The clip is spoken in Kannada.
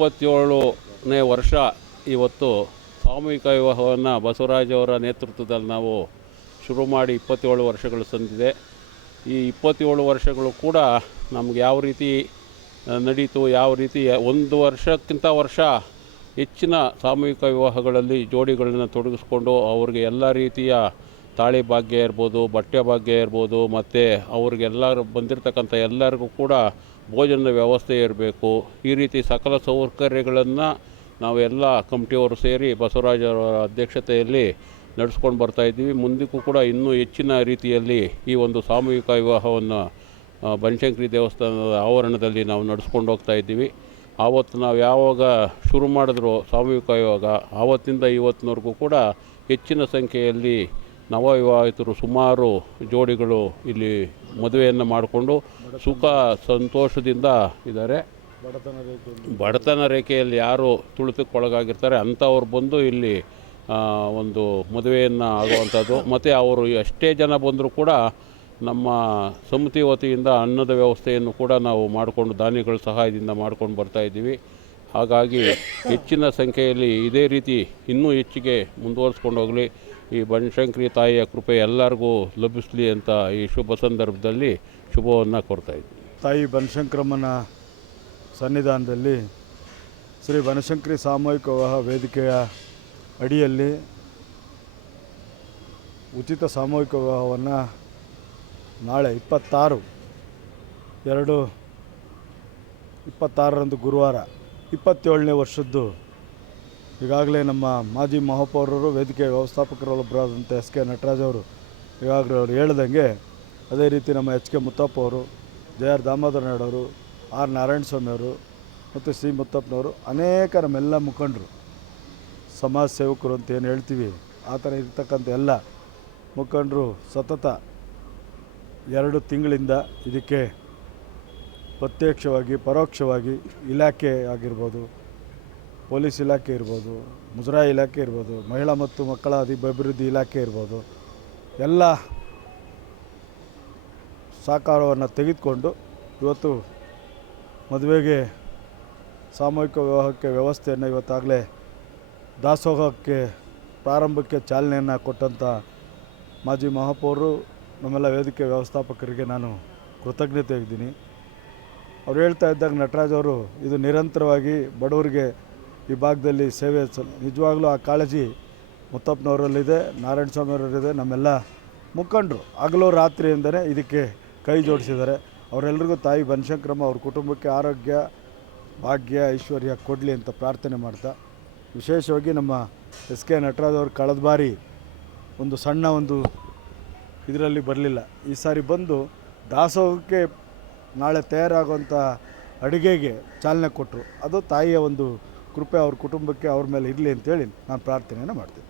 27ನೇ ವರ್ಷ ಇವತ್ತು ಸಾಮೂಹಿಕ ವಿವಾಹವನ್ನು ಬಸವರಾಜ್ ಅವರ ನೇತೃತ್ವದಲ್ಲಿ ನಾವು ಶುರು ಮಾಡಿ 27 ವರ್ಷಗಳು ಸಂದಿದೆ. ಈ 27 ವರ್ಷಗಳು ಕೂಡ ನಮ್ಗೆ ಯಾವ ರೀತಿ ನಡೀತು, ಯಾವ ರೀತಿ ಒಂದು ವರ್ಷಕ್ಕಿಂತ ವರ್ಷ ಹೆಚ್ಚಿನ ಸಾಮೂಹಿಕ ವಿವಾಹಗಳಲ್ಲಿ ಜೋಡಿಗಳನ್ನ ತೊಡಗಿಸ್ಕೊಂಡು ಅವ್ರಿಗೆ ಎಲ್ಲ ರೀತಿಯ ತಾಳಿ ಭಾಗ್ಯ ಇರ್ಬೋದು, ಬಟ್ಟೆ ಭಾಗ್ಯ ಇರ್ಬೋದು, ಮತ್ತು ಅವ್ರಿಗೆಲ್ಲರೂ ಬಂದಿರತಕ್ಕಂಥ ಎಲ್ಲರಿಗೂ ಕೂಡ ಭೋಜನದ ವ್ಯವಸ್ಥೆ ಇರಬೇಕು. ಈ ರೀತಿ ಸಕಲ ಸೌಕರ್ಯಗಳನ್ನು ನಾವೆಲ್ಲ ಕಮಿಟಿಯವರು ಸೇರಿ ಬಸವರಾಜವರ ಅಧ್ಯಕ್ಷತೆಯಲ್ಲಿ ನಡೆಸ್ಕೊಂಡು ಬರ್ತಾಯಿದ್ದೀವಿ. ಮುಂದಕ್ಕೂ ಕೂಡ ಇನ್ನೂ ಹೆಚ್ಚಿನ ರೀತಿಯಲ್ಲಿ ಈ ಒಂದು ಸಾಮೂಹಿಕ ವಿವಾಹವನ್ನು ಬನಶಂಕರಿ ದೇವಸ್ಥಾನದ ಆವರಣದಲ್ಲಿ ನಾವು ನಡೆಸ್ಕೊಂಡು ಹೋಗ್ತಾಯಿದ್ದೀವಿ. ಆವತ್ತು ನಾವು ಯಾವಾಗ ಶುರು ಮಾಡಿದ್ರು ಸಾಮೂಹಿಕ ವಿವಾಹ, ಆವತ್ತಿಂದ ಇವತ್ತಿನವರೆಗೂ ಕೂಡ ಹೆಚ್ಚಿನ ಸಂಖ್ಯೆಯಲ್ಲಿ ನವವಿವಾಹಿತರು ಸುಮಾರು ಜೋಡಿಗಳು ಇಲ್ಲಿ ಮದುವೆಯನ್ನು ಮಾಡಿಕೊಂಡು ಸುಖ ಸಂತೋಷದಿಂದ ಇದ್ದಾರೆ. ಬಡತನ ರೇಖೆಯಲ್ಲಿ ಯಾರು ತುಳಿತಕ್ಕೊಳಗಾಗಿರ್ತಾರೆ ಅಂಥವ್ರು ಬಂದು ಇಲ್ಲಿ ಒಂದು ಮದುವೆಯನ್ನು ಆಗುವಂಥದ್ದು. ಮತ್ತು ಅವರು ಎಷ್ಟೇ ಜನ ಬಂದರೂ ಕೂಡ ನಮ್ಮ ಸಮಿತಿ ವತಿಯಿಂದ ಅನ್ನದ ವ್ಯವಸ್ಥೆಯನ್ನು ಕೂಡ ನಾವು ಮಾಡಿಕೊಂಡು ದಾನಿಗಳ ಸಹಾಯದಿಂದ ಮಾಡ್ಕೊಂಡು ಬರ್ತಾಯಿದ್ದೀವಿ. ಹಾಗಾಗಿ ಹೆಚ್ಚಿನ ಸಂಖ್ಯೆಯಲ್ಲಿ ಇದೇ ರೀತಿ ಇನ್ನೂ ಹೆಚ್ಚಿಗೆ ಮುಂದುವರಿಸ್ಕೊಂಡು ಹೋಗಲಿ, ಈ ಬನಶಂಕರಿ ತಾಯಿಯ ಕೃಪೆ ಎಲ್ಲರಿಗೂ ಲಭಿಸಲಿ ಅಂತ ಈ ಶುಭ ಸಂದರ್ಭದಲ್ಲಿ ಶುಭವನ್ನು ಕೊಡ್ತಾಯಿದ್ವಿ. ತಾಯಿ ಬನಶಂಕರಮ್ಮನ ಸನ್ನಿಧಾನದಲ್ಲಿ ಶ್ರೀ ಬನಶಂಕರಿ ಸಾಮೂಹಿಕ ವಿವಾಹ ವೇದಿಕೆಯ ಅಡಿಯಲ್ಲಿ ಉಚಿತ ಸಾಮೂಹಿಕ ವಿವಾಹವನ್ನು ನಾಳೆ 26/2/26ರಂದು ಗುರುವಾರ 27ನೇ ವರ್ಷದ್ದು ಈಗಾಗಲೇ ನಮ್ಮ ಮಾಜಿ ಮಹಾಪೌರರು ವೇದಿಕೆ ವ್ಯವಸ್ಥಾಪಕರೊಬ್ಬರಾದಂಥ ಎಸ್ ಕೆ ನಟರಾಜ್ ಅವರು ಈಗಾಗಲೇ ಅವರು ಹೇಳ್ದಂಗೆ, ಅದೇ ರೀತಿ ನಮ್ಮ ಎಚ್ ಕೆ ಮುತ್ತಪ್ಪ ಅವರು, ಜೆ ಆರ್ ದಾಮೋದರ ನಾಡವರು, ಆರ್ ನಾರಾಯಣಸ್ವಾಮಿ ಅವರು ಮತ್ತು ಸಿ ಮುತ್ತಪ್ಪನವರು, ಅನೇಕ ನಮ್ಮೆಲ್ಲ ಮುಖಂಡರು, ಸಮಾಜ ಸೇವಕರು ಅಂತ ಏನು ಹೇಳ್ತೀವಿ ಆ ಥರ ಇರ್ತಕ್ಕಂಥ ಎಲ್ಲ ಮುಖಂಡರು ಸತತ 2 ತಿಂಗಳಿಂದ ಇದಕ್ಕೆ ಪ್ರತ್ಯಕ್ಷವಾಗಿ ಪರೋಕ್ಷವಾಗಿ ಇಲಾಖೆ ಆಗಿರ್ಬೋದು, ಪೊಲೀಸ್ ಇಲಾಖೆ ಇರ್ಬೋದು, ಮುಜರಾಯಿ ಇಲಾಖೆ ಇರ್ಬೋದು, ಮಹಿಳಾ ಮತ್ತು ಮಕ್ಕಳ ಅಭಿವೃದ್ಧಿ ಇಲಾಖೆ ಇರ್ಬೋದು, ಎಲ್ಲ ಸಹಕಾರವನ್ನು ತೆಗೆದುಕೊಂಡು ಇವತ್ತು ಮದುವೆಗೆ ಸಾಮೂಹಿಕ ವಿವಾಹಕ್ಕೆ ವ್ಯವಸ್ಥೆಯನ್ನು ಇವತ್ತಾಗಲೇ ದಾಸೋಹಕ್ಕೆ ಪ್ರಾರಂಭಕ್ಕೆ ಚಾಲನೆಯನ್ನು ಕೊಟ್ಟಂಥ ಮಾಜಿ ಮಹಾಪೌರರು, ನಮ್ಮೆಲ್ಲ ವೇದಿಕೆ ವ್ಯವಸ್ಥಾಪಕರಿಗೆ ನಾನು ಕೃತಜ್ಞತೆ ಇದ್ದೀನಿ. ಅವ್ರು ಹೇಳ್ತಾ ಇದ್ದಾಗ ನಟರಾಜ್ ಅವರು, ಇದು ನಿರಂತರವಾಗಿ ಬಡವರಿಗೆ ಈ ಭಾಗದಲ್ಲಿ ಸೇವೆ ನಿಜವಾಗ್ಲೂ ಆ ಕಾಳಜಿ ಮುತ್ತಪ್ಪನವರಲ್ಲಿದೆ, ನಾರಾಯಣಸ್ವಾಮಿ ಅವರಲ್ಲಿದೆ. ನಮ್ಮೆಲ್ಲ ಮುಖಂಡರು ಹಗಲು ರಾತ್ರಿಯಿಂದಲೇ ಇದಕ್ಕೆ ಕೈ ಜೋಡಿಸಿದ್ದಾರೆ. ಅವರೆಲ್ಲರಿಗೂ ತಾಯಿ ಬನಶಂಕರಮ್ಮ ಅವ್ರ ಕುಟುಂಬಕ್ಕೆ ಆರೋಗ್ಯ, ಭಾಗ್ಯ, ಐಶ್ವರ್ಯ ಕೊಡಲಿ ಅಂತ ಪ್ರಾರ್ಥನೆ ಮಾಡ್ತಾ, ವಿಶೇಷವಾಗಿ ನಮ್ಮ ಎಸ್ ಕೆ ನಟರಾಜ್ ಅವರು ಕಳೆದ ಬಾರಿ ಒಂದು ಸಣ್ಣ ಒಂದು ಇದರಲ್ಲಿ ಬರಲಿಲ್ಲ, ಈ ಸಾರಿ ಬಂದು ದಾಸೋಹಕ್ಕೆ ನಾಳೆ ತಯಾರಾಗುವಂಥ ಅಡುಗೆಗೆ ಚಾಲನೆ ಕೊಟ್ಟರು. ಅದು ತಾಯಿಯ ಒಂದು ಕೃಪೆ ಅವ್ರ ಕುಟುಂಬಕ್ಕೆ ಅವ್ರ ಮೇಲೆ ಇರಲಿ ಅಂತೇಳಿ ನಾನು ಪ್ರಾರ್ಥನೆಯನ್ನು ಮಾಡ್ತೀನಿ.